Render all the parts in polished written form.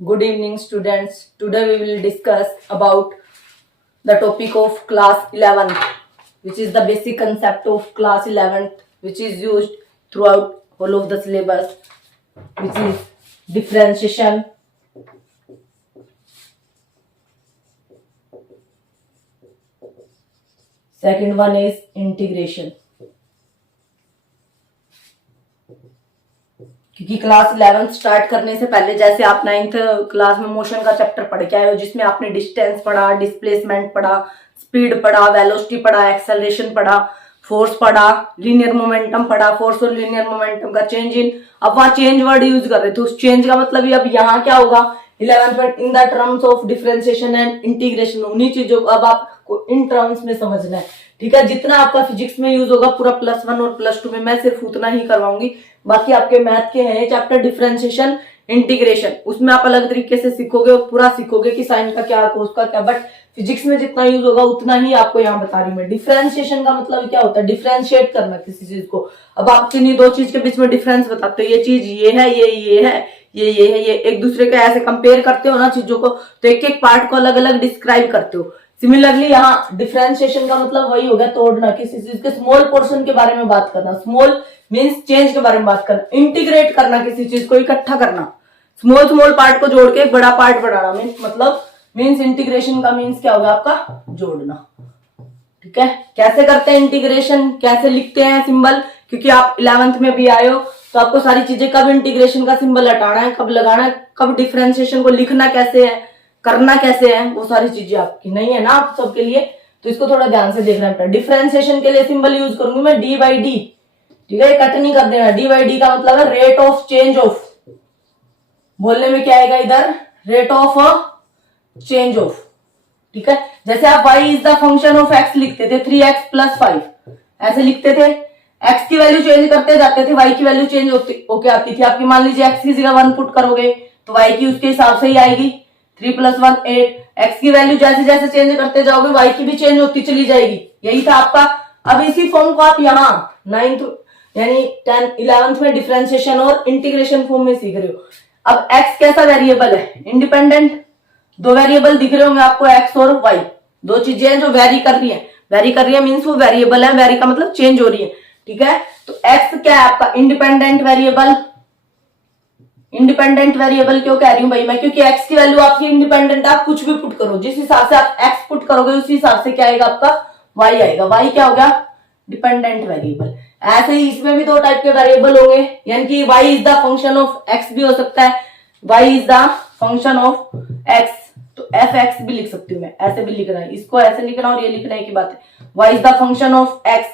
Good evening, students. Today we will discuss about the topic of class 11th, which is the basic concept of class 11th, which is used throughout all of the syllabus, which is differentiation. Second one is integration. क्योंकि class 11th start करने से पहले जैसे आप 9th class में motion का chapter पढ़ के आए हो, जिसमें आपने डिस्टेंस पढ़ा, डिस्प्लेसमेंट पढ़ा, स्पीड पढ़ा, वेलोसिटी पढ़ा, एक्सेलरेशन पढ़ा, फोर्स पढ़ा, लीनियर मोमेंटम पढ़ा, फोर्स और लीनियर मोमेंटम का चेंज इन। अब वहां चेंज वर्ड यूज कर रहे थे, उस चेंज का मतलब अब यहाँ क्या होगा 11th में in the terms of differentiation and integration. उन्हीं चीजों को अब आपको इन टर्म्स में समझना है, ठीक है। जितना आपका फिजिक्स में यूज होगा पूरा +1 और +2 में, मैं सिर्फ उतना ही करवाऊंगी। बाकी आपके मैथ के हैं चैप्टर डिफरेंशिएशन, इंटीग्रेशन, उसमें आप अलग तरीके से सीखोगे और पूरा सीखोगे कि साइन का क्या, कोस का क्या, बट फिजिक्स में जितना यूज होगा उतना ही आपको यहाँ बता रही मैं। डिफरेंशिएशन का मतलब क्या होता है? डिफरेंशिएट करना किसी चीज को। अब आप किन्हीं दो चीज के बीच में डिफरेंस बताते हो, ये चीज ये है, ये है, ये है, ये एक दूसरे के ऐसे कंपेयर करते हो ना चीजों को, तो एक एक पार्ट को अलग अलग डिस्क्राइब करते हो। सिमिलरली यहाँ डिफरेंशिएशन का मतलब वही हो गया, तोड़ना, किसी चीज के स्मॉल पोर्शन के बारे में बात करना। स्मॉल मीन्स चेंज के बारे में बात करना। इंटीग्रेट करना, किसी चीज को इकट्ठा करना, स्मॉल स्मॉल पार्ट को जोड़ के एक बड़ा पार्ट बनाना, मीन्स इंटीग्रेशन का मीन्स क्या होगा आपका? जोड़ना, ठीक है। कैसे करते हैं इंटीग्रेशन, कैसे लिखते हैं सिंबल? क्योंकि आप 11th में भी आए हो तो आपको सारी चीजें, कब इंटीग्रेशन का सिंबल हटाना है, कब लगाना है, कब डिफरेंशिएशन को लिखना कैसे है, करना कैसे है, वो सारी चीजें आपकी नहीं है ना आप सबके लिए, तो इसको थोड़ा ध्यान से देखना पड़ेगा। डिफरेंशिएशन के लिए सिंबल यूज करूंगी मैं d/d, ठीक है। कट नहीं कर देना। d/d का मतलब है रेट ऑफ चेंज ऑफ, बोलने में क्या आएगा इधर? रेट ऑफ चेंज ऑफ, ठीक है। जैसे आप y is the function of x लिखते थे, 3x + 5 ऐसे लिखते थे। x की वैल्यू चेंज करते जाते थे, y की वैल्यू चेंज होके आती थी आपकी। मान लीजिए x की जगह 1 पुट करोगे तो y की उसके हिसाब से ही आएगी, 3 + 1 8। x की वैल्यू जैसे जैसे चेंज करते जाओगे y की भी चेंज होती चली जाएगी। यही था आपका। अब इसी फॉर्म को आप यहाँ 9th यानी 11th में डिफरेंशिएशन और इंटीग्रेशन फॉर्म में सीख रहे हो। अब x कैसा वेरिएबल है? इंडिपेंडेंट। दो वेरिएबल दिख रहे होंगे आपको, x और y, दो चीजें हैं जो वेरी कर रही है। वेरी कर रही है मीन्स वो वेरिएबल है, वेरी का मतलब चेंज हो रही है, ठीक है। तो x क्या है आपका? Independent variable. इंडिपेंडेंट वेरिएबल क्यों कह रही हूं भाई मैं? क्योंकि x की वैल्यू आपकी इंडिपेंडेंट, आप कुछ भी पुट करो, जिस हिसाब से आप x पुट करोगे उसी हिसाब से क्या आएगा आपका? y आएगा। y क्या हो गया? Dependent variable. ऐसे ही इसमें भी दो टाइप के वेरिएबल होंगे, यानी कि y is the function of x भी हो सकता है, y is the function of x, तो fx भी लिख सकती हूँ मैं, ऐसे भी लिखना है, इसको ऐसे लिखना और ये लिखना है की बात है। y is the function of x,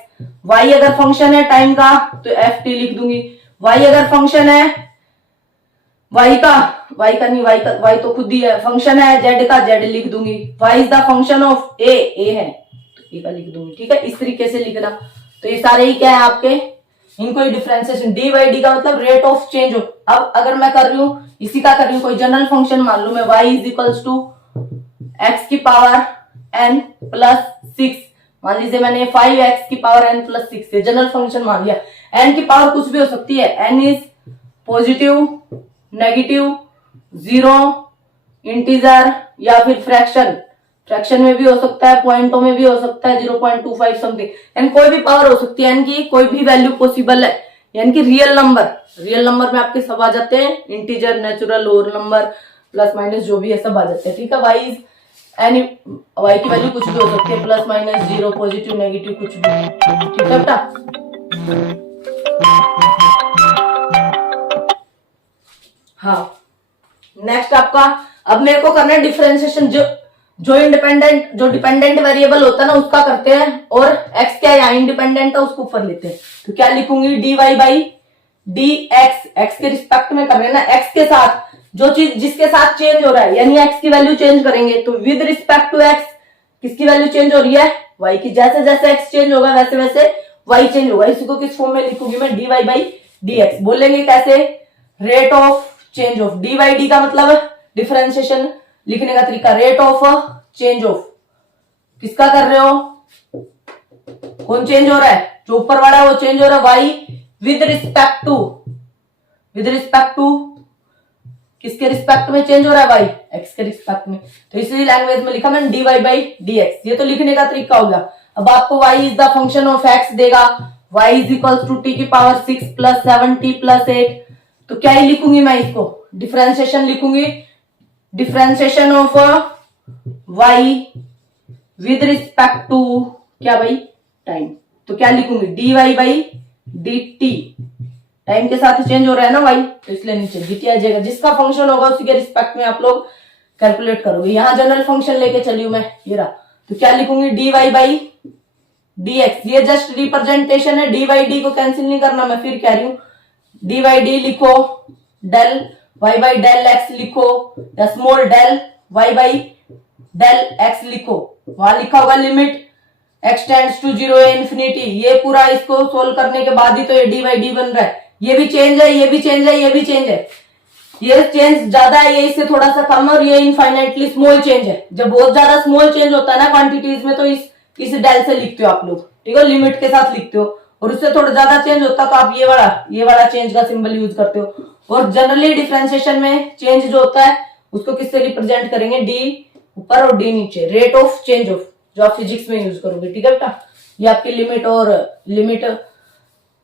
y अगर फंक्शन है टाइम का तो ft लिख दूंगी, y अगर फंक्शन है y तो खुद ही है, फंक्शन है z का, z लिख दूंगी। y is the function of a है तो a का लिख दूंगी, ठीक है। इस तरीके से लिखना। तो ये सारे ही क्या है आपके, इनको ही डिफरेंशिएशन। d/d का मतलब रेट ऑफ चेंज ऑफ। अब अगर मैं कर रही हूँ इसी का कर रही हूँ, कोई जनरल फंक्शन मान लू मैं, y इज x की पावर n + 6, मान लीजिए मैंने 5x की पावर n + 6 से जनरल फंक्शन मान लिया। n की पावर कुछ भी हो सकती है, n is positive, negative, 0, integer या फिर फ्रैक्शन। फ्रैक्शन में भी हो सकता है, पॉइंटों में भी हो सकता है, 0.25 समथिंग, यानी कोई भी पावर हो सकती है, यानी कि कोई भी वैल्यू पॉसिबल है। यानी कि रियल नंबर में आपके सब आ जाते हैं, integer, natural, whole number, plus minus जो भी है सब आ जाते हैं, ठीक है। y की वैल्यू कुछ भी हो सकती है, +- 0, पॉजिटिव, नेगेटिव, कुछ भी, ठीक है बेटा। हाँ, नेक्स्ट आपका, अब मेरे को करना है डिफरेंशिएशन। जो डिपेंडेंट वेरिएबल होता है ना उसका करते हैं, और x क्या यहाँ इंडिपेंडेंट है उसको ऊपर लेते हैं, तो क्या लिखूंगी? dy/dx, x के रिस्पेक्ट में कर रहे हैं ना, x के साथ जो चीज जिसके साथ चेंज हो रहा है, यानी x की वैल्यू चेंज करेंगे तो विद रिस्पेक्ट टू x किसकी वैल्यू चेंज हो रही है? y की। जैसे जैसे x चेंज होगा वैसे वैसे y चेंज होगा। इसी को किस फॉर्म में लिखूंगी मैं? dy/dx। बोलेंगे कैसे? Rate of change of. d/d का मतलब डिफरेंशिएशन लिखने का तरीका, रेट ऑफ चेंज ऑफ। किसका कर रहे हो? कौन चेंज हो रहा है? जो ऊपर वाला है वो चेंज हो रहा है, y विद रिस्पेक्ट टू किसके रिस्पेक्ट में चेंज हो रहा है, वाई एक्स के रिस्पेक्ट में। तो इसी लैंग्वेज में लिखा मैंने dy बाई dx, ये तो लिखने का तरीका हो गया। अब आपको y is the function of x देगा, y is equal to t की पावर 6 प्लस 7t प्लस 8, तो क्या ही लिखूंगी मैं इसको, डिफरेंशिएशन लिखूंगी, differentiation of y with respect to क्या भाई, टाइम। तो क्या लिखूंगी, dy बाई dt, टाइम के साथ चेंज हो रहा है ना y, तो इसलिए नीचे dt आ जाएगा। जिसका फंक्शन होगा उसी के रिस्पेक्ट में आप लोग कैलकुलेट करोगे। यहां जनरल फंक्शन लेके चली हूं मैं, ये रहा, तो क्या लिखूंगी, dy बाई dx, ये जस्ट रिप्रेजेंटेशन है, dy बाई d को कैंसिल नहीं करना, मैं फिर कह रही हूँ dy बाई d लिखो, del y by del x लिखो, या small del y by del x लिखो। वहां लिखा होगा limit x tends to 0 infinity, ये पूरा इसको सोल्व करने के बाद ही तो ये dy बाई d बन रहा है। ये भी चेंज है, ये भी चेंज है, ये भी चेंज है, ये चेंज ज्यादा है, ये इससे थोड़ा सा कम, और ये इनफाइनाइटली स्मॉल चेंज है। जब बहुत ज्यादा स्मॉल चेंज होता है ना क्वांटिटीज में, तो इस डेल से लिखते हो आप लोग, ठीक है, लिमिट के साथ लिखते हो, और उससे थोड़ा ज्यादा चेंज होता है तो आप ये वाला चेंज का सिंबल यूज करते हो। और जनरली डिफरेंशिएशन में चेंज जो होता है उसको किससे रिप्रेजेंट करेंगे, डी ऊपर और डी नीचे, रेट ऑफ चेंज ऑफ, जो आप फिजिक्स में यूज करोगे, ठीक है बेटा। ये आपकी लिमिट और लिमिट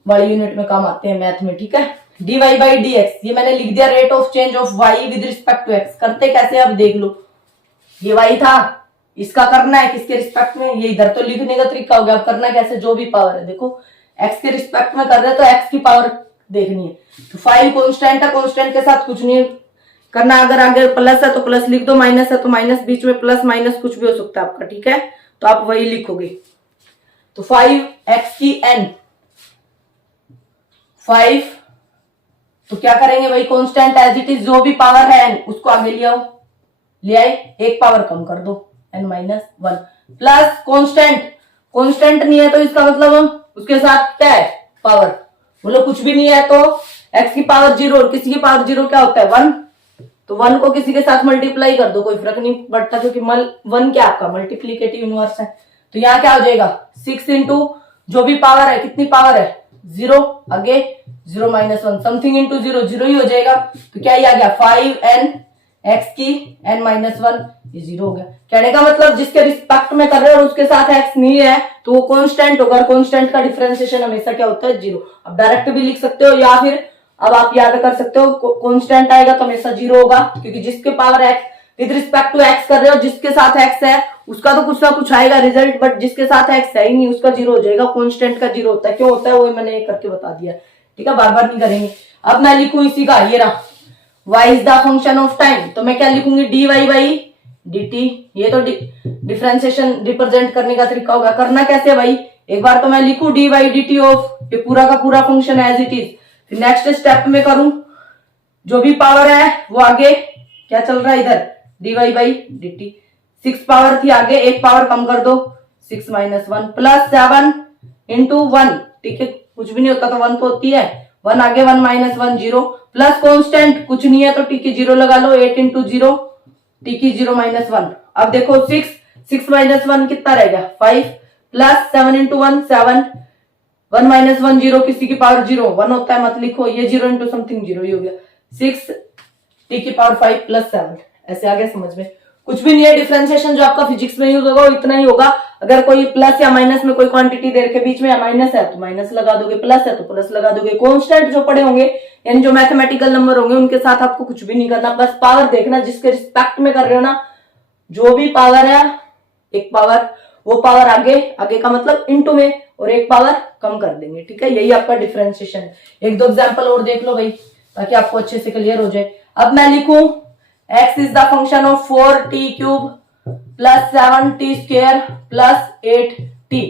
वाली यूनिट में काम आते हैं मैथ में, ठीक है। dy बाई dx, ये मैंने लिख दिया, rate of change of y with respect to x। करते कैसे अब देख लो, ये y था, इसका करना है किसके रिस्पेक्ट में, ये इधर तो लिखने का तरीका हो गया। करना कैसे, जो भी पावर है, देखो x के रिस्पेक्ट में कर रहे हैं तो x की पावर देखनी है। तो 5 कांस्टेंट है, कांस्टेंट के साथ कुछ नहीं करना, अगर आगे प्लस है तो प्लस लिख दो, माइनस है तो माइनस, बीच में प्लस माइनस कुछ भी हो सकता है आपका, ठीक है, तो आप वही लिखोगे। तो 5x की n, 5, तो क्या करेंगे भाई, कांस्टेंट एज इट इज, जो भी पावर है n उसको आगे ले आओ, ले आए, एक पावर कम कर दो, n माइनस 1 प्लस कांस्टेंट नहीं है तो इसका मतलब उसके साथ क्या है, पावर, बोलो कुछ भी नहीं है तो x की पावर 0 और किसी की पावर 0 क्या होता है, 1, तो 1 को किसी के साथ मल्टीप्लाई कर दो, कोई फर्क नहीं पड़ता, क्योंकि 1 क्या आपका मल्टीप्लीकेटिव यूनिवर्स है। तो यहाँ क्या हो जाएगा, 6 इंटू जो भी पावर है, कितनी पावर है, 0, आगे 0 माइनस 1, समथिंग इंटू 0, 0 ही हो जाएगा। तो क्या ही आ गया, 5n x की n माइनस 1, ये 0 हो गया। कहने का मतलब जिसके रिस्पेक्ट में कर रहे हो और उसके साथ x नहीं है तो वो कांस्टेंट होगा, कांस्टेंट का डिफरेंशिएशन हमेशा क्या होता है, 0। अब डायरेक्ट भी लिख सकते हो, या फिर अब आप याद कर सकते हो, कांस्टेंट आएगा तो हमेशा 0 होगा, क्योंकि जिसके power x with respect to x कर रहे हो, जिसके साथ x है उसका तो कुछ ना कुछ आएगा रिजल्ट, बट जिसके साथ x है ही नहीं उसका 0 हो जाएगा। कांस्टेंट का 0 होता है, क्यों होता है वो मैंने करके बता दिया, ठीक है, बार बार नहीं करेंगे। अब मैं लिखूं इसी का, ये रहा y is the function of time, तो मैं क्या लिखूंगी, dy बाई dt, ये तो डिफरेंशिएशन रिप्रेजेंट करने का तरीका होगा। करना कैसे भाई, एक बार तो मैं लिखूं dy बाई dt ऑफ, ये पूरा का पूरा फंक्शन एज इट इज, फिर नेक्स्ट स्टेप में करूं, जो भी पावर है वो आगे क्या चल रहा है, इधर dy बाई dt, 6 पावर थी, आगे एक पावर कम कर दो, 6 माइनस 1 प्लस 7 इंटू 1, ठीक है, कुछ भी नहीं होता तो 1 तो होती है, 1 आगे 1 माइनस 1 0, प्लस कांस्टेंट कुछ नहीं है तो t की 0 लगा लो, 8 इंटू 0, t की 0 माइनस 1। अब देखो 6 माइनस 1 कितना रह गया, 5, प्लस 7 इंटू 1 7, 1 माइनस 1 0, किसी की पावर 0 1 होता है, मत लिखो, ये 0 इंटू समथिंग 0 ही हो गया, 6 t की पावर 5 प्लस 7, ऐसे आ गया समझ में। कुछ भी नहीं है, डिफरेंशिएशन जो आपका फिजिक्स में यूज होगा वो इतना ही होगा। अगर कोई प्लस या माइनस में कोई क्वांटिटी दे के बीच में, या माइनस है तो माइनस लगा दोगे, प्लस है तो प्लस लगा दोगे। कांस्टेंट जो पड़े होंगे यानी जो मैथमेटिकल नंबर होंगे उनके साथ आपको कुछ भी नहीं करना, बस पावर देखना, जिसके रिस्पेक्ट में कर रहे हो ना, जो भी पावर है, एक पावर, वो पावर आगे का मतलब इंटू में, और एक पावर कम कर देंगे, ठीक है, यही आपका डिफरेंशिएशन है। एक दो एग्जांपल और देख लो भाई, ताकि आपको अच्छे से क्लियर हो जाए। अब मैं लिखूं x is the function of 4t cube plus 7t square plus 8t,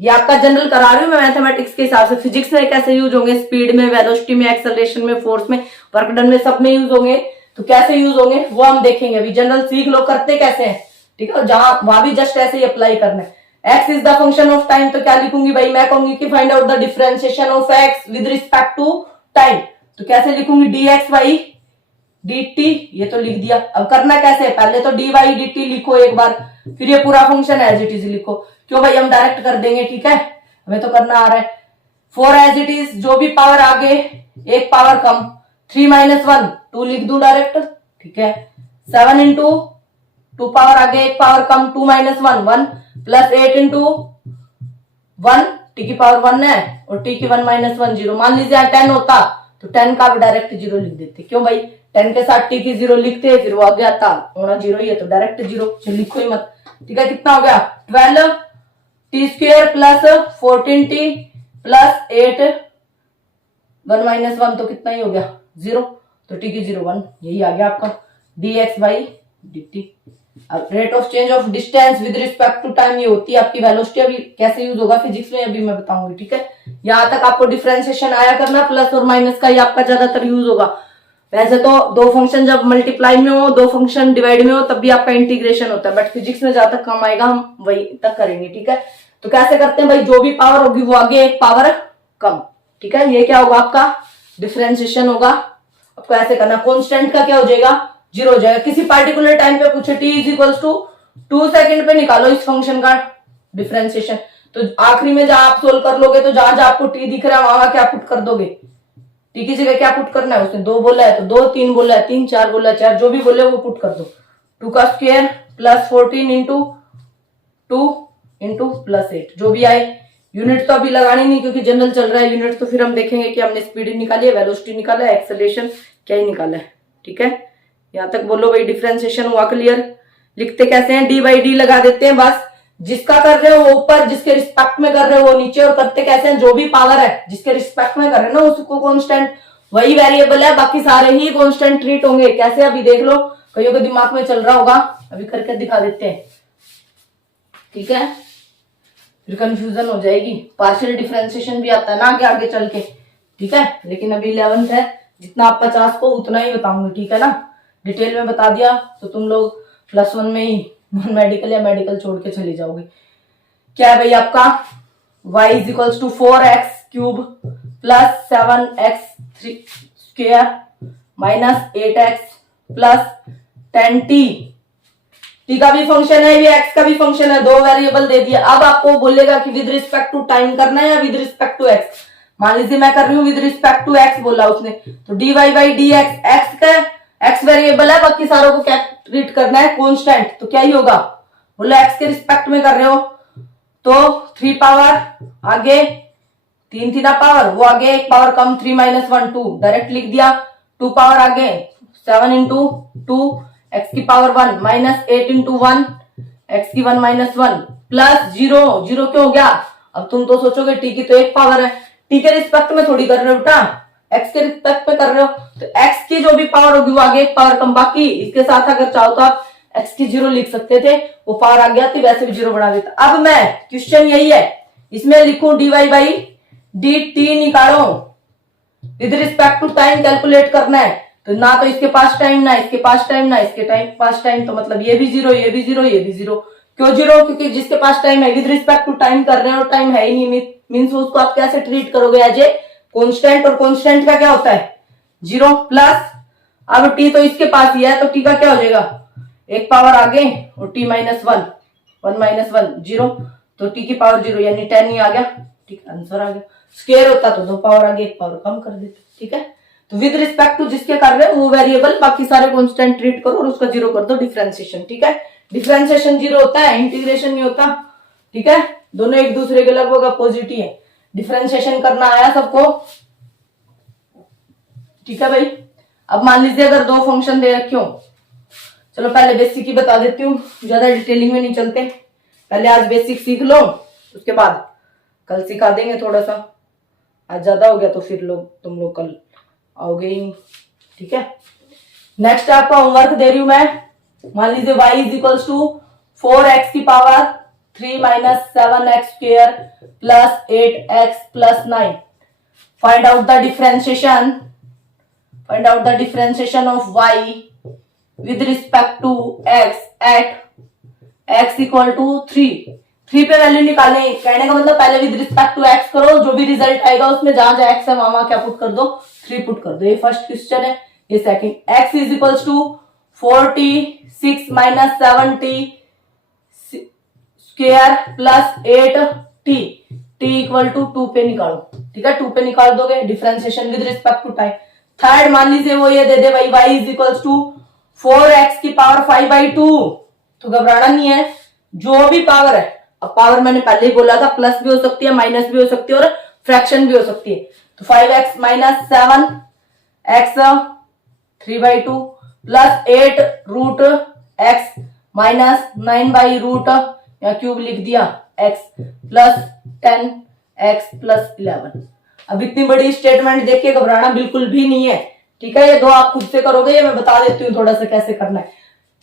ये आपका जनरल करा रही हूं मैं मैथमेटिक्स के हिसाब से। फिजिक्स में कैसे यूज होंगे, स्पीड में, वेलोसिटी में, एक्सेलरेशन में, फोर्स में, वर्क डन में, सब में यूज होंगे, तो कैसे यूज होंगे वो हम देखेंगे। अभी जनरल सीख लो करते कैसे हैं, ठीक है, जहां वहां भी जस्ट ऐसे ही अप्लाई करना है। x is the function of time, तो क्या लिखूंगी भाई, मैं कहूंगी कि find out the differentiation of x with respect to time, तो कैसे लिखूंगी, dx बाई dt, ये तो लिख दिया। अब करना कैसे, पहले तो dy dt लिखो एक बार, फिर ये पूरा फंक्शन एज इट इज लिखो, क्यों भाई, हम डायरेक्ट कर देंगे, ठीक है, हमें तो करना आ रहा है। 4 एज इट इज, जो भी पावर आगे एक पावर कम, 3 माइनस 1 2 लिख दूं डायरेक्ट, ठीक है। 7 इंटू 2 पावर आगे एक पावर कम 2 माइनस 1 1 प्लस 8 इंटू 1 टी की पावर 1 है और टी की 1 माइनस 1 0। मान लीजिए 10 होता तो 10 का डायरेक्ट 0 लिख देते। क्यों भाई, 10 के साथ टी की 0 लिखते फिर वो आगे आता होना 0 ही है तो डायरेक्ट 0, चलो लिखो ही मत। ठीक है, कितना हो गया 12 T square plus 14 T plus 8 1 minus 1 तो कितना ही हो गया 0, तो टी की 0 1, यही आ गया आपका dx बाई dt। अब rate of change of distance with respect to time ये होती है आपकी वेलोसिटी। अभी कैसे यूज होगा फिजिक्स में अभी मैं बताऊंगी। ठीक है, यहां तक आपको डिफरेंशिएशन आया करना, प्लस और माइनस का ही आपका ज्यादातर यूज होगा। वैसे तो दो फंक्शन जब मल्टीप्लाई में हो, दो फंक्शन डिवाइड में हो, तब भी आपका इंटीग्रेशन होता है, बट फिजिक्स में जहां तक काम आएगा हम वही तक करेंगे। ठीक है, तो कैसे करते हैं भाई, जो भी पावर होगी वो आगे एक पावर कम। ठीक है, ये क्या होगा आपका डिफरेंशिएशन होगा। आपको ऐसे करना, कांस्टेंट का क्या हो जाएगा 0 हो जाएगा। किसी पार्टिकुलर टाइम पे पूछे t is equals to 2 second पे निकालो इस फंक्शन का डिफरेंशिएशन, तो आखिरी में जहां आप सोल्व कर लोगे तो जहां जहां आपको t दिख रहा है वहां क्या पुट कर दोगे, t की जगह क्या पुट करना है। उसने 2 बोला है तो 2, 3 बोला है 3, 4 बोला है 4, जो भी बोले वो पुट कर दो। 2 का square plus 14 into 2 into plus 8, जो भी आए। यूनिट तो अभी लगानी नहीं क्योंकि जनरल चल रहा है, यूनिट तो फिर हम देखेंगे कि हमने स्पीड निकाली है, वेलोसिटी निकाला है, एक्सेलरेशन क्या ही निकाला है। ठीक है, यहां तक बोलो भाई डिफरेंशिएशन हुआ क्लियर। लिखते कैसे हैं, डी बाई डी लगा देते हैं बस। जिसका कर रहे हो वो ऊपर, जिसके रिस्पेक्ट में कर रहे हो वो नीचे, और करते कैसे हैं, जो भी पावर है जिसके रिस्पेक्ट में कर रहे हो ना उसको कांस्टेंट, वही वेरिएबल है, बाकी सारे ही कांस्टेंट ट्रीट होंगे। कैसे अभी देख लो, कईयों के दिमाग में चल रहा होगा, अभी करके दिखा देते हैं। ठीक है, फिर कंफ्यूजन हो जाएगी। पार्शियल डिफरेंशिएशन भी आता है ना आगे आगे चल के। ठीक है, लेकिन अभी 11th है, जितना आप 50 को उतना ही बताऊंगी। ठीक है ना, डिटेल में बता दिया तो तुम लोग +1 में ही नॉन मेडिकल या मेडिकल छोड़ के चले जाओगे। क्या है भाई आपका y is equals to 4x cube plus 7x square minus 8x plus 10t। t का भी फंक्शन है, ये x का भी फंक्शन है, दो वेरिएबल दे दिया। अब आपको बोलेगा कि विद रिस्पेक्ट टू टाइम करना है या विद रिस्पेक्ट टू x। मान लीजिए मैं कर रही हूँ विद रिस्पेक्ट टू x बोला उसने, तो dy बाई dx, x का x वेरिएबल है, बाकी सारों को क्या ट्रीट करना है कांस्टेंट, तो क्या ही होगा, बोला x के रिस्पेक्ट में कर रहे हो तो 3 पावर आगे 3 थी ना पावर, वो आगे एक पावर कम 3 माइनस 1 2 डायरेक्ट लिख दिया। 2 पावर आगे 7 इंटू 2 x की पावर 1 माइनस 8 इंटू 1 x की 1 माइनस 1 प्लस 0 0 क्यों हो गया। अब तुम तो सोचोगे t की तो एक पावर है, t के रिस्पेक्ट में थोड़ी कर रहे हो बेटा, x के रिस्पेक्ट में कर रहे हो, तो x की जो भी पावर होगी वो आगे एक पावर कम। बाकी इसके साथ अगर चाहो तो आप x की 0 लिख सकते थे, वो पावर आ गया तो वैसे भी 0 बना देता। अब मैं क्वेश्चन यही है, इसमें लिखूं dy बाई dt निकालो, with respect to time calculate करना है, तो ना तो इसके पास टाइम, ना इसके पास टाइम, ना इसके पास टाइम, तो मतलब ये भी 0, ये भी 0, ये भी 0। क्यों 0, क्योंकि जिसके पास टाइम है विद रिस्पेक्ट टू टाइम कर रहे हो, टाइम है ही नहीं, मीन्स उसको आप कैसे ट्रीट करोगे एज ए कांस्टेंट, और कांस्टेंट का क्या होता है 0 प्लस। अब t तो इसके पास ही है तो t का क्या हो जाएगा एक पावर आगे और t माइनस 1 1 माइनस 1 0, तो t की पावर 0 यानी 10 ही आ गया। ठीक, आंसर आ गया। स्क्वायर होता तो 2 पावर आगे 1 पावर कम कर देते। ठीक है, तो विद रिस्पेक्ट टू जिसके कर रहे हो वो वेरिएबल, बाकी सारे कांस्टेंट ट्रीट करो और उसका 0 कर दो डिफरेंशिएशन। ठीक है, डिफरेंशिएशन 0 होता है, इंटीग्रेशन नहीं होता। ठीक है, दोनों एक दूसरे के लगभग अपोजिट ही है। डिफरेंशिएशन करना आया सबको। ठीक है भाई, अब मान लीजिए अगर दो फंक्शन दे रखे हो, चलो पहले बेसिक ही बता देती हूँ, ज्यादा डिटेलिंग में नहीं चलते, पहले आज बेसिक सीख लो, उसके बाद कल सिखा देंगे थोड़ा सा। आज ज्यादा हो गया तो फिर तुम लोग कल आओगे ही। ठीक है, नेक्स्ट आपका होमवर्क दे रही हूं मैं। मान लीजिए y is equals to 4x की power 3 minus 7x square plus 8x plus 9। Find out the differentiation of y with respect to x at x equal to 3 पे वैल्यू निकालें। कहने का मतलब पहले विद रिस्पेक्ट टू x करो, जो भी रिजल्ट आएगा उसमें जहां जहां x है वहां क्या पुट कर दो 3 पुट कर दो। ये फर्स्ट क्वेश्चन है। ये second, x is equals to 46 minus 7t square plus 8t, t equal to 2 पे निकालो। ठीक है, 2 पे निकाल दोगे differentiation with respect to time. Third मान लीजिए वो ये दे दे भाई y is equals to 4x की पावर 5/2, तो घबराना नहीं है, जो भी पावर है, अब पावर मैंने पहले ही बोला था प्लस भी हो सकती है, माइनस भी हो सकती है और फ्रैक्शन भी हो सकती है, तो 5x minus 7x 3/2 plus 8 root x minus 9/रूट या क्यूब लिख दिया x प्लस 10x प्लस 11। अब इतनी बड़ी स्टेटमेंट देख के घबराना बिल्कुल भी नहीं है, ठीक है। ये दो आप खुद से करोगे, ये मैं बता देती हूँ थोड़ा सा कैसे करना है।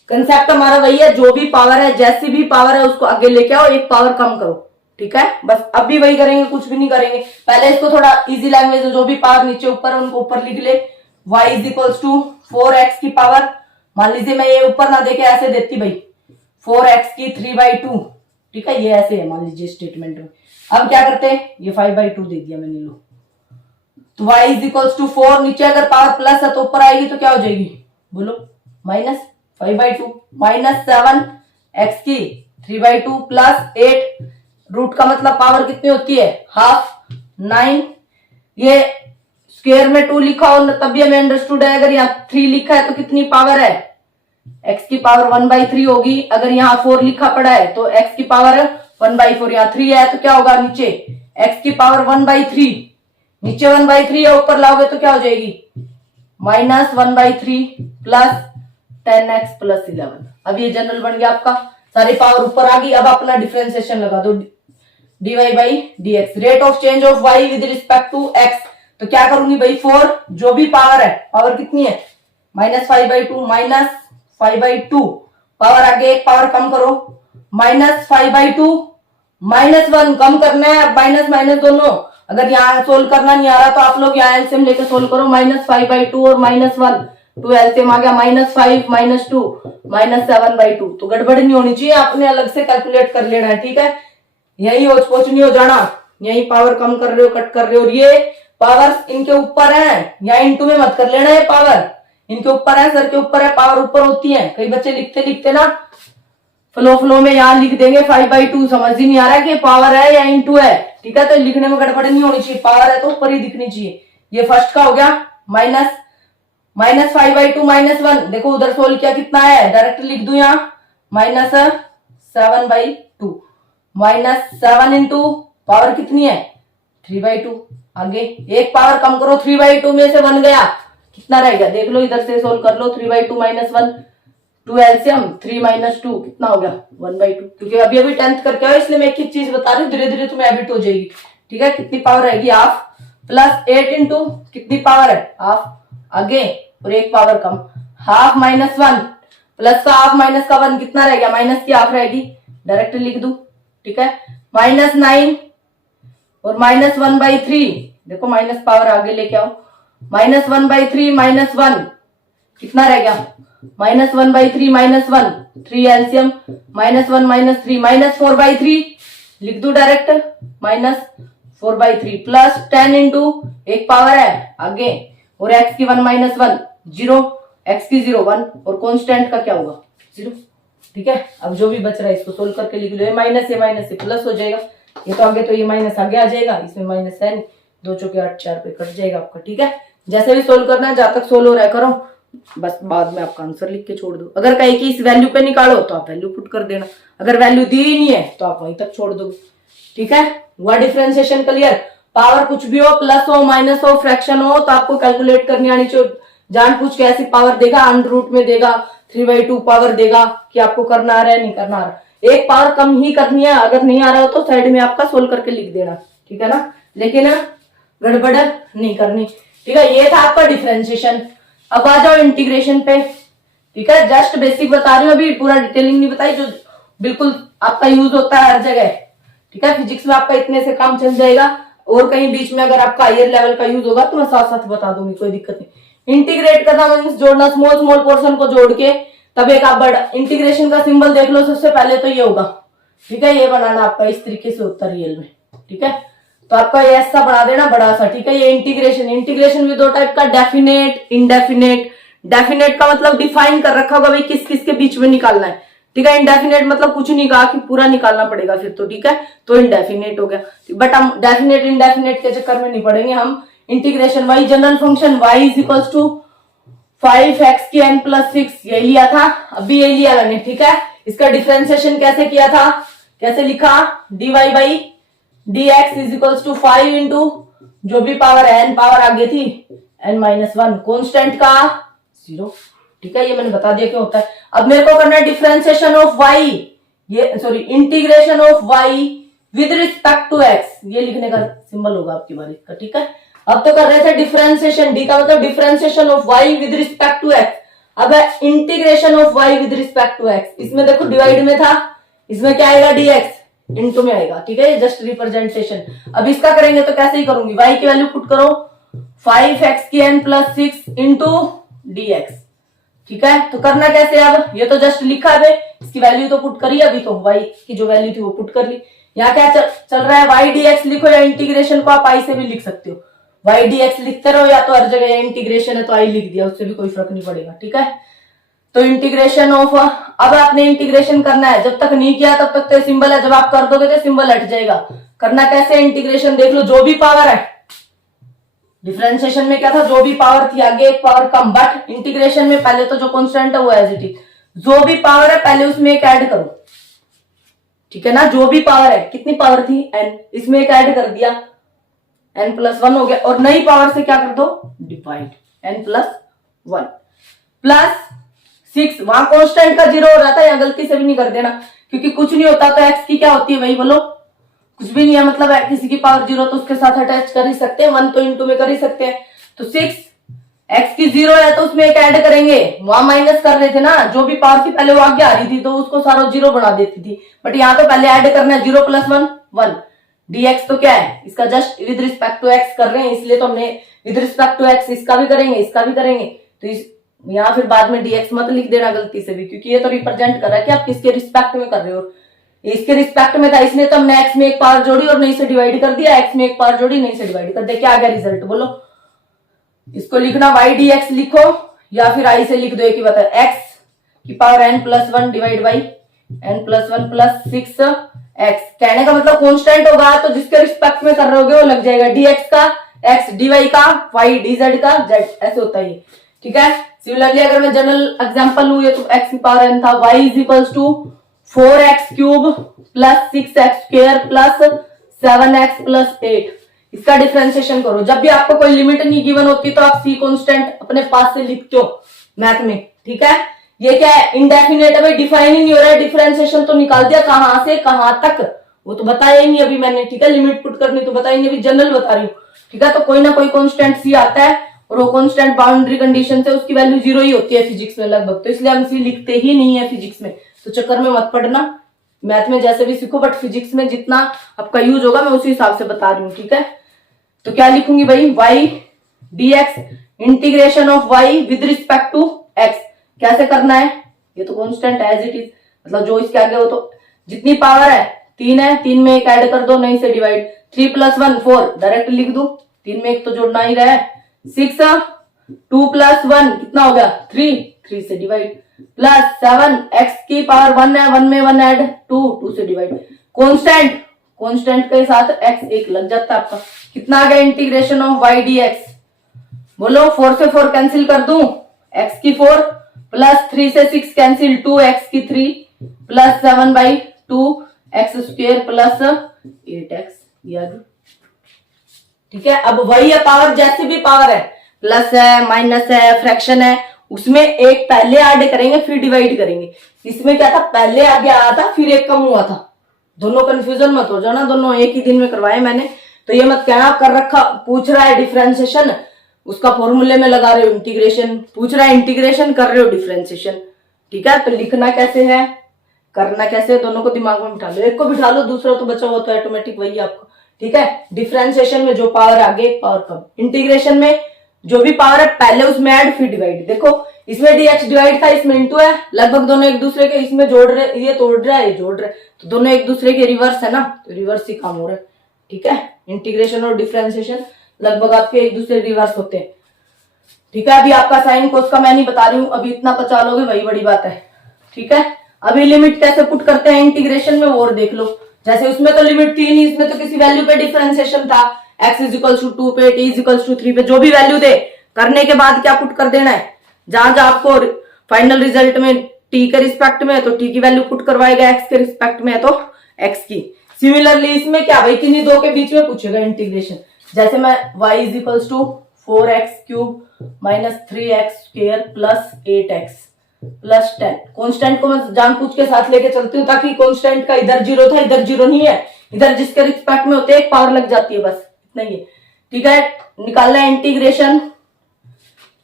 कंसेप्ट हमारा वही है, जो भी पावर है, जैसी भी पावर है उसको आगे लेके आओ, एक पावर कम करो, ठीक है। बस अब भी वही करेंगे, कुछ भी नहीं करेंगे। पहले इसको थोड़ा इजी लैंग्वेज में, जो भी पावर नीचे ऊपर है उनको ऊपर लिख ले। y is equals to 4x की पावर, मान लीजिए मैं ये ऊपर ना देके ऐसे देती भाई 4x की 3/2, ठीक है, ये ऐसे है मान लीजिए स्टेटमेंट में। अब क्या करते हैं, ये 5/2 दे दिया मैंने, लो तो y इज इक्वल्स टू 4, नीचे अगर पावर प्लस है तो ऊपर आएगी तो क्या हो जाएगी, बोलो, माइनस 5/2 माइनस 7x की 3/2 प्लस 8, रूट का मतलब पावर कितनी होती है, हाफ, 9, ये स्क्वायर में 2 लिखा हो तभी हमें अंडरस्टूड है, अगर यहाँ 3 लिखा है तो कितनी पावर है, x की पावर 1/3 होगी, अगर यहाँ 4 लिखा पड़ा है तो x की पावर 1/4, यहाँ 3 है तो क्या होगा नीचे x की पावर 1/3, नीचे 1/3 है, ऊपर लाओगे तो क्या हो जाएगी माइनस 1/3 प्लस 10x प्लस 11। अब ये जनरल बन गया आपका, सारी पावर ऊपर आ गई। अब अपना डिफरेंशिएशन लगा दो, dy by dx, rate of change of y with respect to x, तो क्या करूंगी भाई 4, जो भी पावर है, पावर कितनी है माइनस 5/2 माइनस 5/2, पावर आगे एक पावर कम करो, माइनस 5/2 माइनस 1 कम करना है, माइनस माइनस दोनों, अगर यहाँ सोल्व करना नहीं आ रहा तो आप लोग यहाँ एलसीएम लेकर सोल्व करो, माइनस 5/2 और माइनस 1, 2 एलसीएम आ गया, माइनस 5 माइनस 2 माइनस 7/2, तो गड़बड़ नहीं होनी चाहिए, आपने अलग से कैलकुलेट कर लेना है, ठीक है। यही होच पोच नहीं हो जाना, यही पावर कम कर रहे हो, कट कर रहे हो, और ये पावर इनके ऊपर है, या इनटू में मत कर लेना, ये पावर इनके ऊपर है, सर के ऊपर है, पावर ऊपर होती है। कई बच्चे लिखते लिखते ना फ्लो में यहाँ लिख देंगे 5/2, समझ ही नहीं आ रहा है कि पावर है या इनटू है, ठीक है, तो लिखने में गड़बड़ नहीं होनी चाहिए, पावर है तो ऊपर ही दिखनी चाहिए। ये फर्स्ट का हो गया, माइनस 5/2 माइनस 1, देखो उधर सोल्व किया कितना है, डायरेक्ट लिख दू यहाँ माइनस 7/2, माइनस 7 इंटू पावर कितनी है 3/2, आगे एक पावर कम करो, 3/2 में से 1 गया, कितना रहेगा देख लो, इधर से सोल्व कर लो, 3/2 माइनस 1, 2 एलसीएम 3 माइनस 2 कितना हो गया 1/2, क्योंकि अभी अभी 10th करके आओ इसलिए मैं एक एक चीज बता रही हूँ, धीरे धीरे तुम्हें हैबिट हो जाएगी, ठीक है। कितनी पावर रहेगी हाफ, प्लस 8 इंटू कितनी पावर है हाफ, आगे और एक पावर कम, हाफ माइनस 1, प्लस का हाफ माइनस का 1 कितना रहेगा, माइनस की हाफ रहेगी, डायरेक्ट लिख दू, ठीक है, माइनस 9 और माइनस 1/3, देखो माइनस पावर आगे लेके आओ, माइनस 1/3 माइनस 1 कितना रह गया minus 1/3 minus 1, 3 LCM, minus 1 minus 3 minus 4/3 लिख दू डायरेक्ट, माइनस 4/3 प्लस 10 इंटू एक पावर है आगे, और x की 1 माइनस 1 0, x की 0 1, और कॉन्स्टेंट का क्या होगा 0, ठीक है। अब जो भी बच रहा है इसको सोल्व करके लिख लो, ये माइनस से प्लस हो जाएगा, ये तो आगे तो ये माइनस आगे आ जाएगा, इसमें माइनस है नहीं, 2 चौके 8 4 पे कट जाएगा आपका, ठीक है। जैसे भी सोल्व करना है, जहां तक सोल्व हो रहा है करो, बस बाद में आपका आंसर लिख के छोड़ दो। अगर कहीं की इस वैल्यू पे निकालो तो आप वैल्यू पुट कर देना, अगर वैल्यू दी ही नहीं है तो आप वहीं तक छोड़ दो, ठीक है। हुआ डिफरेंशिएशन क्लियर। पावर कुछ भी हो, प्लस हो माइनस हो फ्रैक्शन हो, तो आपको कैलकुलेट करनी आनी चाहिए, जान पूछ के ऐसी पावर देगा, अंडर रूट में देगा, 3/2 पावर देगा कि आपको करना आ रहा है नहीं करना आ रहा, एक पावर कम ही करनी है, अगर नहीं आ रहा हो तो साइड में आपका सोल्व करके लिख देना, ठीक है ना, लेकिन गड़बड़ नहीं करनी, ठीक है। ये था आपका डिफरेंशिएशन। अब आ जाओ इंटीग्रेशन पे, ठीक है, जस्ट बेसिक बता रही हूँ, अभी पूरा डिटेलिंग नहीं बताई, जो बिल्कुल आपका यूज होता है हर जगह, ठीक है। फिजिक्स में आपका इतने से काम चल जाएगा, और कहीं बीच में अगर आपका हायर लेवल का यूज होगा तो मैं साथ साथ बता दूंगी, कोई दिक्कत नहीं। इंटीग्रेट करना मीन्स जोड़ना, स्मॉल स्मॉल पोर्शन को जोड़ के तब एक आप बड़ा, इंटीग्रेशन का सिंबल देख लो, सबसे पहले तो ये होगा, ठीक है, ये बनाना आपका इस तरीके से होता है रियल में, ठीक है, तो आपका ये ऐसा बना देना बड़ा सा, ठीक है। ये इंटीग्रेशन भी 2 टाइप का, डेफिनेट इंडेफिनेट। डेफिनेट का मतलब डिफाइन कर रखा होगा भाई किस किस के बीच में निकालना है, ठीक है। इंडेफिनेट मतलब कुछ नहीं कहा कि पूरा निकालना पड़ेगा फिर तो, ठीक है, तो इंडेफिनेट हो गया, बट हम डेफिनेट इंडेफिनेट के चक्कर में नहीं पड़ेंगे, हम integration, Y general function y is equals to 5x की n प्लस 6 ये लिया था, अभी ये लिया मैंने, ठीक है। इसका डिफरेंशिएशन कैसे किया था, कैसे लिखा, dy by dx is equals to 5 into जो भी पावर n पावर आगे थी n माइनस 1 कॉन्स्टेंट का 0, ठीक है। ये मैंने बता दिया क्यों होता है। अब मेरे को करना है डिफरेंशिएशन ऑफ y, ये sorry integration of y with respect to x, ये लिखने का सिंबल होगा आपकी बारी का, ठीक है। अब तो कर रहे थे डिफरेंशिएशन, डी का मतलब differentiation of y with respect to x। अब है integration of y with respect to x। इसमें देखो डिवाइड में था, इसमें क्या आएगा dx इनटू में आएगा, ठीक है, जस्ट रिप्रेजेंटेशन। अब इसका करेंगे तो कैसे ही करूंगी, y की वैल्यू पुट करो 5x की n प्लस 6 इंटू dx, ठीक है। तो करना कैसे, अब ये तो जस्ट लिखा है, इसकी वैल्यू तो पुट करी, अभी तो y की जो वैल्यू थी वो पुट कर ली। यहाँ क्या चल रहा है, y dx लिखो, या इंटीग्रेशन को आप i से भी लिख सकते हो, y dx लिखते रहो, या तो हर जगह इंटीग्रेशन है तो i लिख दिया, उससे भी कोई फर्क नहीं पड़ेगा, ठीक है। तो इंटीग्रेशन ऑफ, अब आपने इंटीग्रेशन करना है, जब तक नहीं किया तब तक तो सिंबल है, जब आप कर दोगे तो सिंबल हट जाएगा। करना कैसे इंटीग्रेशन, देख लो, जो भी पावर है, डिफरेंशिएशन में क्या था, जो भी पावर थी आगे एक पावर कम, बट इंटीग्रेशन में पहले तो जो कांस्टेंट है वो एज इट इज, जो भी पावर है पहले उसमें एक ऐड करो, ठीक है ना। जो भी पावर है, कितनी पावर थी n, इसमें एक ऐड कर दिया, n प्लस 1 हो गया, और नई पावर से क्या कर दो, डिवाइड, n प्लस 1 प्लस 6, वहां कांस्टेंट का 0 हो रहा था, यहाँ गलती से भी नहीं कर देना, क्योंकि कुछ नहीं होता तो x की क्या होती है भाई, बोलो, कुछ भी नहीं है, मतलब है किसी की पावर 0 तो उसके साथ अटैच कर ही सकते हैं, 1 तो इंटू में कर ही सकते हैं। तो 6 x की 0 है तो उसमें एक ऐड करेंगे, वहां माइनस कर रहे थे ना, जो भी पावर थी पहले वो आगे आ रही थी तो उसको सारा 0 बना देती थी, बट यहाँ तो पहले ऐड करना है, 0 प्लस 1 1, dx तो क्या है, इसका just with respect to x कर रहे हैं, इसलिए तो हमने विद रिस्पेक्ट टू x इसका भी करेंगे, इसका भी करेंगे। तो इस यहाँ फिर बाद में dx मत लिख देना गलती से भी, क्योंकि ये तो रिप्रेजेंट कर रहा है कि आप किसके रिस्पेक्ट में कर रहे हो, इसके रिस्पेक्ट में था, इसलिए तो हमने x में एक पावर जोड़ी और नहीं से डिवाइड कर दिया, x में एक पावर जोड़ी नहीं से डिवाइड कर दिया, क्या आ गया रिजल्ट, बोलो। इसको लिखना y dx लिखो, या फिर i से लिख दो, एक ही बता, x की power n plus 1 divide by n plus 1 plus 6x, कहने का मतलब कांस्टेंट होगा तो जिसके रिस्पेक्ट में कर रहे होगे वो लग जाएगा, dx का x, dy का y, dz का z, ऐसे होता है, ठीक है। सिमिलरली अगर मैं जनरल एग्जांपल लूं, ये तो x की पावर n था, y is equals to 4x cube plus 6x square plus 7x plus 8, इसका डिफरेंशिएशन करो। जब भी आपको कोई लिमिट नहीं गिवन होती तो आप c कांस्टेंट अपने पास से लिखते हो मैथ में, ठीक है। ये क्या है, इंडेफिनेट है भाई, डिफाइन ही नहीं हो रहा है, डिफरेंशिएशन तो निकाल दिया, कहां से कहां तक वो तो बताया ही नहीं अभी मैंने, ठीक है। लिमिट पुट करनी तो बताई नहीं, अभी जनरल बता रही हूँ, ठीक है। तो कोई ना कोई कांस्टेंट c आता है, और वो कांस्टेंट बाउंड्री कंडीशन से उसकी वैल्यू 0 ही होती है फिजिक्स में लगभग, तो इसलिए हम c लिखते ही नहीं है फिजिक्स में, तो चक्कर में मत पड़ना, मैथ में जैसे भी सीखो, बट फिजिक्स में जितना आपका यूज होगा मैं उसी हिसाब से बता रही हूँ, ठीक है। तो क्या लिखूंगी भाई, y dx integration of y with respect to x, कैसे करना है, ये तो कांस्टेंट एज इट इज, मतलब जो इसके आगे हो, तो जितनी पावर है 3 है, 3 में एक ऐड कर दो, नहीं से डिवाइड, 3 प्लस 1 4 डायरेक्ट लिख दो, 3 में एक तो जोड़ना ही रहा है, 6 2 प्लस 1 कितना हो गया 3 से डिवाइड, प्लस 7 x की पावर 1 है, 1 में 1 ऐड 2 से डिवाइड, कांस्टेंट के साथ x एक लग जाता है आपका, कितना आ गया इंटीग्रेशन ऑफ y dx, बोलो। 4 से 4 कैंसिल कर दूं, x की 4 प्लस 3 से 6 कैंसिल, 2x की 3 plus 7 by 2 x square plus 8x, ठीक है। अब वही है पावर, जैसी भी पावर है, प्लस है माइनस है फ्रैक्शन है, उसमें एक पहले ऐड करेंगे फिर डिवाइड करेंगे। इसमें क्या था, पहले आगे आया था फिर एक कम हुआ था, दोनों कंफ्यूजन मत हो जाना, दोनों एक ही दिन में करवाए मैंने, तो ये मत कहना कर रखा, पूछ रहा है डिफरेंशिएशन उसका फॉर्मूले में लगा रहे हो इंटीग्रेशन, पूछ रहा है इंटीग्रेशन कर रहे हो डिफरेंशिएशन, ठीक है। तो लिखना कैसे है, करना कैसे है, दोनों को दिमाग में बिठा लो, एक को बिठा लो दूसरा तो बचा हुआ तो ऑटोमेटिक वही आपको, ठीक है। डिफरेंशिएशन में जो पावर आगे पावर कम, इंटीग्रेशन में जो भी पावर है पहले उसमें ऐड फिर डिवाइड, देखो इसमें dx डिवाइड था, इसमें इंटू है, लगभग दोनों एक दूसरे के, इसमें जोड़ रहे, ये तोड़ रहा है ये जोड़ रहा है, तो दोनों एक दूसरे के रिवर्स है ना, तो रिवर्स ही काम हो रहा है, ठीक है। इंटीग्रेशन और डिफरेंशिएशन लगभग आपके एक दूसरे रिवर्स होते हैं, ठीक है। अभी आपका साइन कोस का मैं नहीं बता रही हूँ, अभी इतना बचा लोगे वही बड़ी बात है, ठीक है। अभी लिमिट कैसे पुट करते हैं इंटीग्रेशन में वो और देख लो, जैसे उसमें तो लिमिट थी नहीं, इसमें तो किसी वैल्यू पे डिफरेंशिएशन था, x इज इक्वल टू 2 पे, t इज इक्वल टू 3 पे, जो भी वैल्यू दे करने के बाद क्या पुट कर देना है, जहां जहां आपको फाइनल रिजल्ट में टी के रिस्पेक्ट में है तो टी की वैल्यू पुट करवाएगा, एक्स के रिस्पेक्ट में है तो एक्स की। सिमिलरली इसमें क्या भाई, किन्हीं दो के बीच में पूछेगा इंटीग्रेशन। जैसे मैं y is equals to 4x³ minus 3x² plus 8x plus 10। Constant को मैं जानबूझ के साथ लेके चलती हूँ ताकि कॉन्स्टेंट का इधर जीरो था, इधर जीरो नहीं है, इधर जिसके रिस्पेक्ट में होते हैं एक पावर लग जाती है, बस इतना ही है। ठीक है, निकालना है इंटीग्रेशन,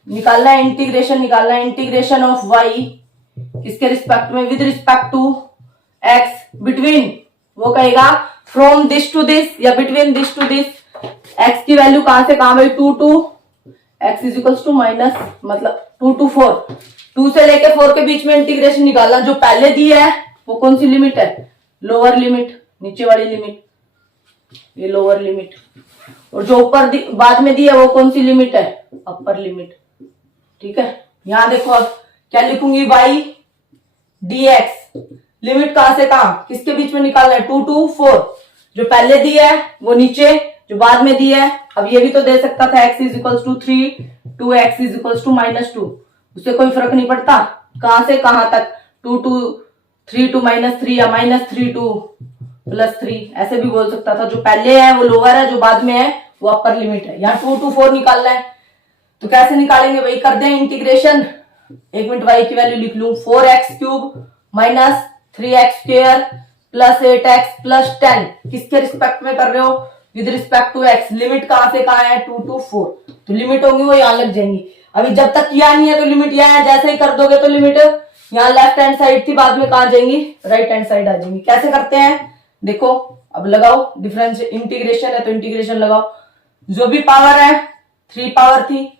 निकालना है इंटीग्रेशन, निकालना है इंटीग्रेशन ऑफ y किसके रिस्पेक्ट में, with respect to x, between, वो कहेगा फ्रॉम दिस टू दिस या between this to this. x की वैल्यू कहां से कहां भाई, 2 to x is equals to minus, मतलब 2 टू 4, 2 से लेके 4 के बीच में इंटीग्रेशन निकालना। जो पहले दी है वो कौन सी लिमिट है, लोअर लिमिट, नीचे वाली लिमिट, ये लोअर लिमिट, और जो ऊपर बाद में दी है वो कौन सी लिमिट है, अपर लिमिट। ठीक है, यहां देखो अब क्या लिखूंगी, y dx, लिमिट कहां से कहां, किसके बीच में निकालना है, 2 टू 4, जो पहले दी है वो नीचे, जो बाद में दी है। अब ये भी तो दे सकता था x is equals to 3 to x is equals to -2, उससे कोई फर्क नहीं पड़ता कहां से कहां तक, 2 टू 3 टू -3 या -3 टू +3, ऐसे भी बोल सकता था। जो पहले है वो लोअर है, जो बाद में है वो अपर लिमिट है। यहाँ 2 टू 4 निकालना है तो कैसे निकालेंगे भाई, कर दें इंटीग्रेशन। 1 मिनट, y की वैल्यू लिख लूं, 4x³ minus 3x² plus 8x plus 10, किसके रिस्पेक्ट में कर रहे हो, with respect to x। Limit कहां से कहां है, 2 टू 4, तो लिमिट होगी वो यहां लग जाएंगी। अभी जब तक किया नहीं है तो लिमिट यहाँ है, जैसे ही कर दोगे तो लिमिट यहाँ लेफ्ट हैंड साइड थी, बाद में कहां जाएंगी, राइट हैंड साइड आ जाएंगी। कैसे करते हैं देखो, अब लगाओ, डिफरेंस इंटीग्रेशन है तो इंटीग्रेशन लगाओ। जो भी पावर है 3 पावर थी,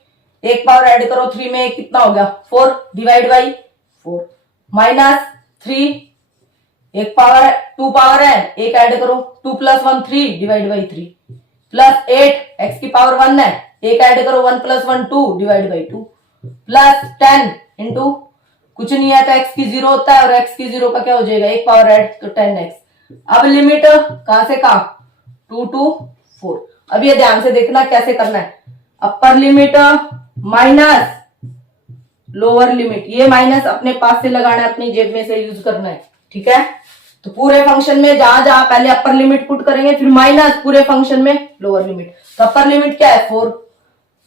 एक पावर ऐड करो, 3 में कितना हो गया 4, डिवाइड बाई 4, माइनस 3, एक पावर है 2 पावर है, एक ऐड करो, 2 + 1 3 डिवाइड बाई 3, प्लस 8 x की पावर 1 है, एक ऐड करो, 1 + 1 2 डिवाइड बाई 2, प्लस 10 इंटू, कुछ नहीं है तो x की 0 होता है और x की 0 का क्या हो जाएगा, एक पावर ऐड तो 10x। अब लिमिट कहां से कहां, 2 टू 4। अब ये ध्यान से देखना कैसे करना है, upper limit minus lower limit, ये माइनस अपने पास से लगाना है, अपनी जेब में से यूज करना है। ठीक है, तो पूरे फंक्शन में जहां जहां पहले अपर लिमिट पुट करेंगे फिर माइनस पूरे फंक्शन में लोअर लिमिट। तो अपर लिमिट क्या है 4,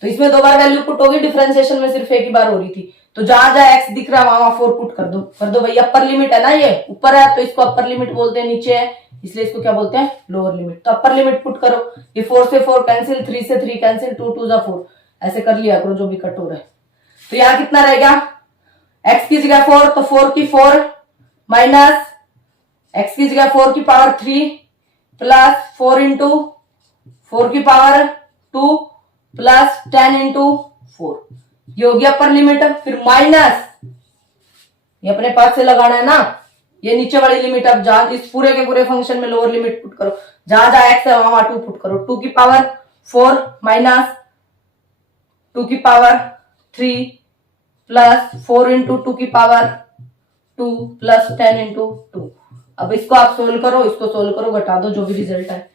तो इसमें 2 बार वैल्यू पुट होगी, डिफरेंशिएशन में सिर्फ एक ही बार हो रही थी। तो जहां जहां x दिख रहा है वहां 4 पुट कर दो भाई। अपर लिमिट है ना, ये ऊपर है तो इसको अपर लिमिट बोलते हैं, नीचे है इसलिए इसको क्या बोलते हैं, लोअर लिमिट। तो अपर लिमिट पुट करो, ये 4 से 4 कैंसिल, 3 से 3 कैंसिल, 2 2 = 4, ऐसे कर लिया करो जो भी कट हो रहा है। तो यहाँ कितना रहेगा, x की जगह 4 तो 4 की 4 माइनस x की जगह 4 की पावर 3 प्लस 4 इंटू 4 की पावर 2 प्लस 10 इंटू 4, ये हो गया अपर लिमिट। फिर माइनस, ये अपने पास से लगाना है ना, ये नीचे वाली लिमिट। अब जहां इस पूरे के पूरे फंक्शन में लोअर लिमिट पुट करो, जहां जहां x है वहां 2 पुट करो, 2 की पावर 4 माइनस 2 की पावर 3 प्लस 4 इंटू 2 की पावर 2 प्लस 10 इंटू 2। अब इसको आप सोल्व करो, इसको सोल्व करो, घटा दो जो भी रिजल्ट है।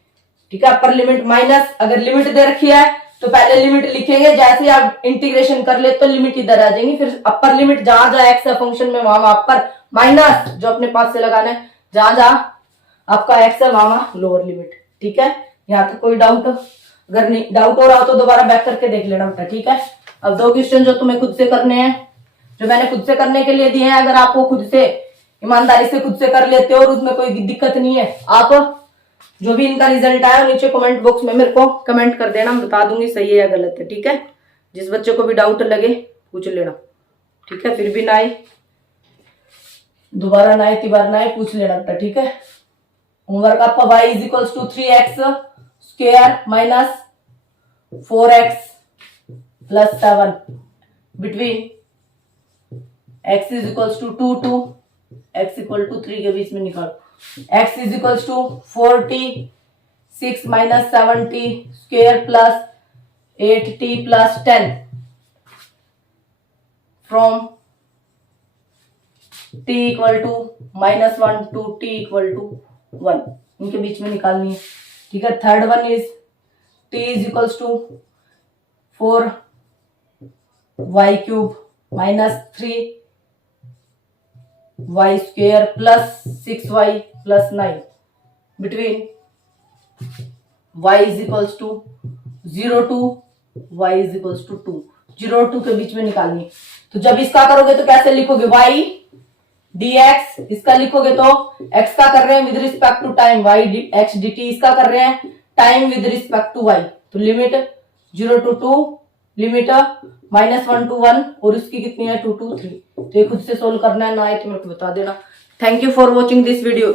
ठीक है, अपर लिमिट माइनस, अगर लिमिट दे रखी है तो पहले लिमिट लिखेंगे, जैसे आप इंटीग्रेशन कर ले तो लिमिट इधर आ जाएंगी। फिर अपर लिमिट जहां जहां एक्स है फंक्शन में वहां अपर, माइनस जो अपने पास से लगाना है, जहां जहां आपका एक्स है वहां लोअर लिमिट। ठीक है, यहाँ तक कोई डाउट, अगर नहीं डाउट हो रहा हो तो दोबारा बैक करके देख लेना बेटा। ठीक है, अब 2 क्वेश्चन जो तुम्हें खुद से करने हैं, जो मैंने खुद से करने के लिए दिए हैं, अगर आपको खुद से ईमानदारी से खुद से कर लेते हो और उसमें कोई दिक्कत नहीं है, आप जो भी इनका रिजल्ट आया नीचे कमेंट बॉक्स में मेरे को कमेंट कर देना, बता दूंगी सही है या गलत है। ठीक है, जिस बच्चे को भी डाउट लगे पूछ लेना। ठीक है, फिर भी ना आए, दोबारा ना आए, तिबार ना आए, पूछ लेना बेटा। ठीक है, होमवर्क आपका y is equals to 3x² minus 4x plus 7 between x is equals to 2 to x equal to 3 के बीच में निकालो। x is equals to 46 minus 70² plus 8t plus 10 from t equal to -1 to t equal to 1, इनके बीच में निकालनी है। ठीक है, third one is t is equals to 4y³ -3 y square plus 6y plus 9 between y is equals to 0 to y is equals to 2, 0 और 2 के बीच में निकालनी। तो जब इसका करोगे तो कैसे लिखोगे, y dx, इसका लिखोगे तो x का कर रहे हैं with respect to time, y x dt, इसका कर रहे हैं time with respect to y। तो लिमिट 0 to 2, लिमिट -1 to 1, और उसकी कितनी है 2 to 3। तो ये खुद से सोल्व करना है ना, ये तो मेरे को बता देना। Thank you for watching this video.